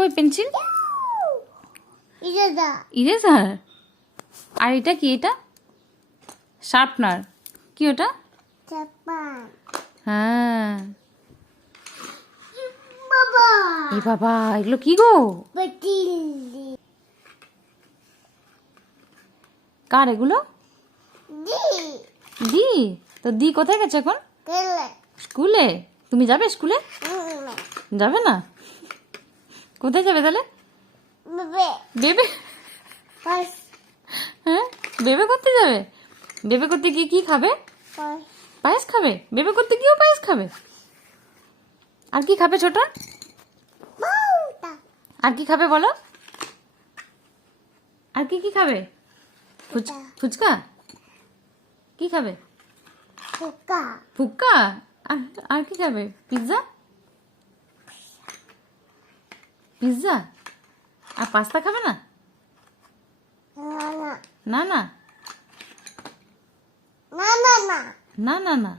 কই pencil? Eraser. আর এটা কি? এটা শার্পনার। কি ওটা? হ্যাঁ। এ বাবা, এগুলো কি গো? কার এগুলো? দি। তো দি কোথায় গেছে এখন? স্কুলে। তুমি যাবে স্কুলে? যাবে না? কোথায় যাবে তাহলে? বেবে। হ্যাঁ, বেবে করতে যাবে। বেবে করতে গিয়ে কি খাবে? পায়েস খাবে। বেবে করতে গিয়েও পায়েস খাবে। আর কি খাবে ছোট? আর কি খাবে বলো? আর কি কি খাবে? ফুচকা। কি খাবে? ফুক্কা। আর কি খাবে? পিৎজা। পিৎজা। আর পাস্তা খাবে না? না না না না না।